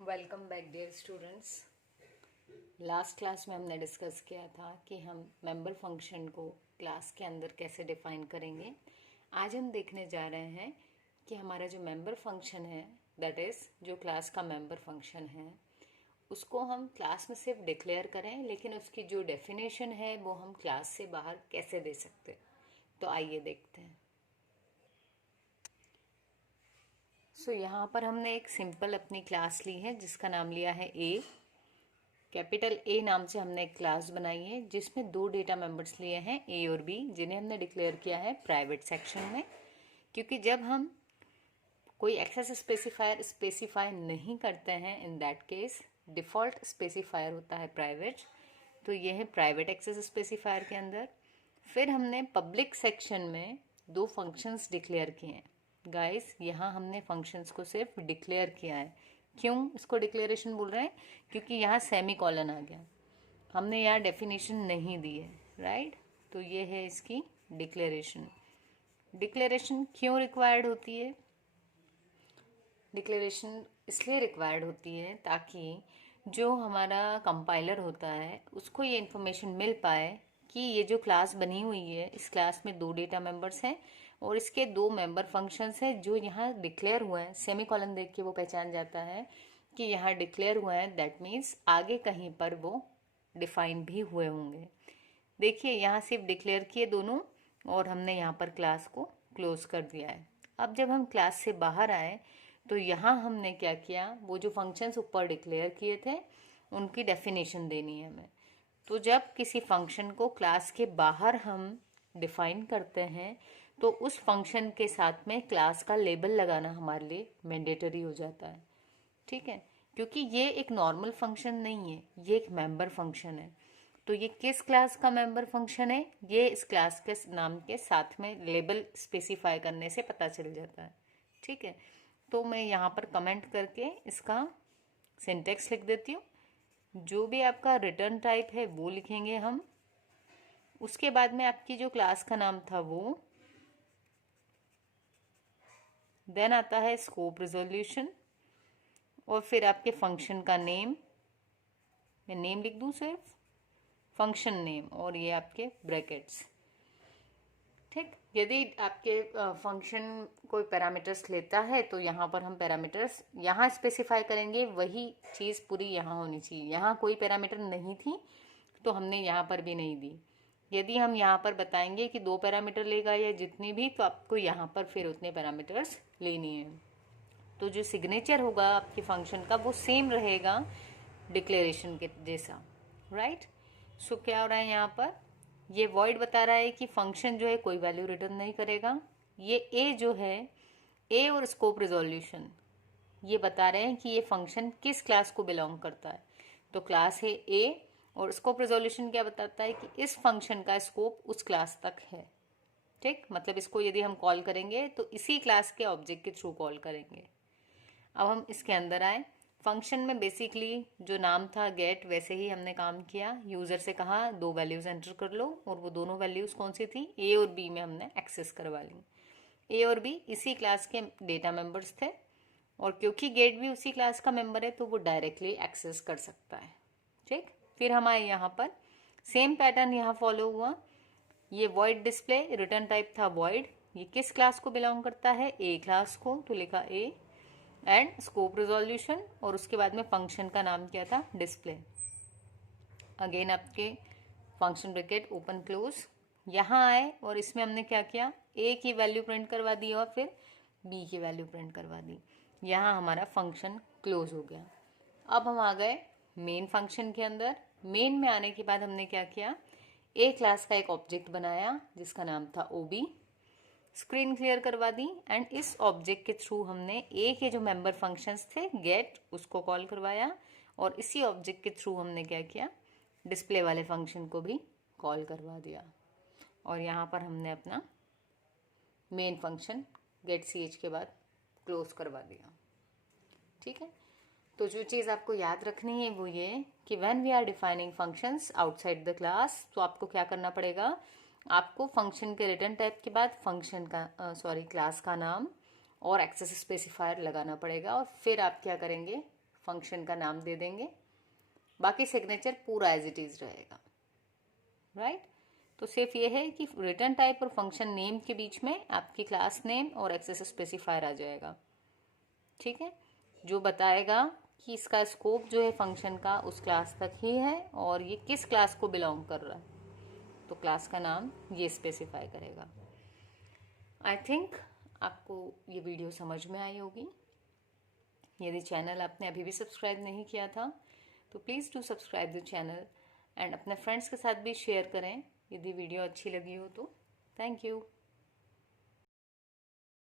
Welcome back dear students. Last class में हमने discuss किया था कि हम मेंबर फंक्शन को क्लास के अंदर कैसे डिफाइन करेंगे। आज हम देखने जा रहे हैं कि हमारा जो मेंबर फंक्शन है, दैट इज़ जो क्लास का मेंबर फंक्शन है, उसको हम क्लास में सिर्फ डिक्लेयर करें, लेकिन उसकी जो डेफिनेशन है वो हम क्लास से बाहर कैसे दे सकते। तो आइए देखते हैं। यहाँ पर हमने एक सिंपल अपनी क्लास ली है जिसका नाम लिया है ए। कैपिटल ए नाम से हमने एक क्लास बनाई है जिसमें दो डेटा मेंबर्स लिए हैं, ए और बी, जिन्हें हमने डिक्लेयर किया है प्राइवेट सेक्शन में। क्योंकि जब हम कोई एक्सेस स्पेसिफायर स्पेसिफाई नहीं करते हैं, in that case default specifier होता है प्राइवेट। तो ये है प्राइवेट एक्सेस स्पेसिफायर के अंदर। फिर हमने पब्लिक सेक्शन में दो फंक्शंस डिक्लेयर किए हैं। गाइस, यहाँ हमने फंक्शंस को सिर्फ डिक्लेयर किया है। क्यों इसको डिक्लेरेशन बोल रहे हैं? क्योंकि यहाँ सेमी कॉलन आ गया, हमने यहाँ डेफिनेशन नहीं दी है, राइट। तो ये है इसकी डिक्लेरेशन। डिक्लेरेशन क्यों रिक्वायर्ड होती है? डिक्लेरेशन इसलिए रिक्वायर्ड होती है ताकि जो हमारा कंपाइलर होता है उसको ये इन्फॉर्मेशन मिल पाए कि ये जो क्लास बनी हुई है, इस क्लास में दो डेटा मेंबर्स हैं और इसके दो मेंबर फंक्शंस हैं जो यहाँ डिक्लेयर हुए हैं। सेमी कॉलन देख के वो पहचान जाता है कि यहाँ डिक्लेयर हुआ है, दैट मीन्स आगे कहीं पर वो डिफाइन भी हुए होंगे। देखिए, यहाँ सिर्फ डिक्लेयर किए दोनों और हमने यहाँ पर क्लास को क्लोज कर दिया है। अब जब हम क्लास से बाहर आए तो यहाँ हमने क्या किया, वो जो फंक्शंस ऊपर डिक्लेयर किए थे उनकी डेफिनेशन देनी है हमें। तो जब किसी फंक्शन को क्लास के बाहर हम डिफाइन करते हैं तो उस फंक्शन के साथ में क्लास का लेबल लगाना हमारे लिए मैंडेटरी हो जाता है, ठीक है। क्योंकि ये एक नॉर्मल फंक्शन नहीं है, ये एक मेंबर फंक्शन है। तो ये किस क्लास का मेंबर फंक्शन है, ये इस क्लास के नाम के साथ में लेबल स्पेसिफाई करने से पता चल जाता है, ठीक है। तो मैं यहाँ पर कमेंट करके इसका सिंटेक्स लिख देती हूँ। जो भी आपका रिटर्न टाइप है वो लिखेंगे हम। उसके बाद में आपकी जो क्लास का नाम था वो, देन आता है स्कोप रिजोल्यूशन, और फिर आपके फंक्शन का नेम, मैं नेम लिख दूँ सिर्फ, फंक्शन नेम, और ये आपके ब्रैकेट्स, ठीक। यदि आपके फंक्शन कोई पैरामीटर्स लेता है तो यहाँ पर हम पैरामीटर्स यहाँ स्पेसिफाई करेंगे, वही चीज़ पूरी यहाँ होनी चाहिए। यहाँ कोई पैरामीटर नहीं थी तो हमने यहाँ पर भी नहीं दी। यदि हम यहाँ पर बताएंगे कि दो पैरामीटर लेगा या जितनी भी, तो आपको यहाँ पर फिर उतने पैरामीटर्स लेनी है। तो जो सिग्नेचर होगा आपके फंक्शन का वो सेम रहेगा डिक्लेरेशन के जैसा, राइट। सो क्या हो रहा है यहाँ पर, ये वॉइड बता रहा है कि फंक्शन जो है कोई वैल्यू रिटर्न नहीं करेगा। ये ए जो है, ए और स्कोप रिजोल्यूशन ये बता रहे हैं कि ये फंक्शन किस क्लास को बिलोंग करता है। तो क्लास है ए, और स्कोप रिजोल्यूशन क्या बताता है कि इस फंक्शन का स्कोप उस क्लास तक है, ठीक। मतलब इसको यदि हम कॉल करेंगे तो इसी क्लास के ऑब्जेक्ट के थ्रू कॉल करेंगे। अब हम इसके अंदर आए। फंक्शन में बेसिकली जो नाम था गेट, वैसे ही हमने काम किया। यूज़र से कहा दो वैल्यूज़ एंटर कर लो, और वो दोनों वैल्यूज़ कौन सी थी, ए और बी में हमने एक्सेस करवा ली। ए और बी इसी क्लास के डेटा मेंबर्स थे, और क्योंकि गेट भी उसी क्लास का मेंबर है तो वो डायरेक्टली एक्सेस कर सकता है, ठीक। फिर हम आए यहाँ पर, सेम पैटर्न यहाँ फॉलो हुआ। ये वॉइड डिस्प्ले, रिटर्न टाइप था वॉइड। ये किस क्लास को बिलोंग करता है, ए क्लास को, तो लिखा ए एंड स्कोप रिजोल्यूशन, और उसके बाद में फंक्शन का नाम क्या था, डिस्प्ले। अगेन आपके फंक्शन ब्रैकेट ओपन क्लोज। यहाँ आए और इसमें हमने क्या किया, ए की वैल्यू प्रिंट करवा दी और फिर बी की वैल्यू प्रिंट करवा दी। यहाँ हमारा फंक्शन क्लोज हो गया। अब हम आ गए मेन फंक्शन के अंदर। मेन में आने के बाद हमने क्या किया, ए क्लास का एक ऑब्जेक्ट बनाया जिसका नाम था ओबी, स्क्रीन क्लियर करवा दी, एंड इस ऑब्जेक्ट के थ्रू हमने ए के जो मेंबर फंक्शंस थे गेट उसको कॉल करवाया, और इसी ऑब्जेक्ट के थ्रू हमने क्या किया, डिस्प्ले वाले फंक्शन को भी कॉल करवा दिया। और यहाँ पर हमने अपना main function get C H के बाद क्लोज करवा दिया, ठीक है। तो जो चीज़ आपको याद रखनी है वो ये कि when we are defining functions outside the class, तो आपको क्या करना पड़ेगा, आपको फंक्शन के रिटर्न टाइप के बाद फंक्शन का क्लास का नाम और एक्सेस स्पेसिफायर लगाना पड़ेगा, और फिर आप क्या करेंगे, फंक्शन का नाम दे देंगे, बाकी सिग्नेचर पूरा एज इट इज रहेगा, राइट। तो सिर्फ ये है कि रिटर्न टाइप और फंक्शन नेम के बीच में आपकी क्लास नेम और एक्सेस स्पेसिफायर आ जाएगा, ठीक है, जो बताएगा कि इसका स्कोप जो है फंक्शन का उस क्लास तक ही है और ये किस क्लास को बिलोंग कर रहा है, तो क्लास का नाम ये स्पेसिफाई करेगा। आई थिंक आपको ये वीडियो समझ में आई होगी। यदि चैनल आपने अभी भी सब्सक्राइब नहीं किया था तो please do subscribe the channel and अपने फ्रेंड्स के साथ भी शेयर करें यदि वीडियो अच्छी लगी हो तो। Thank you.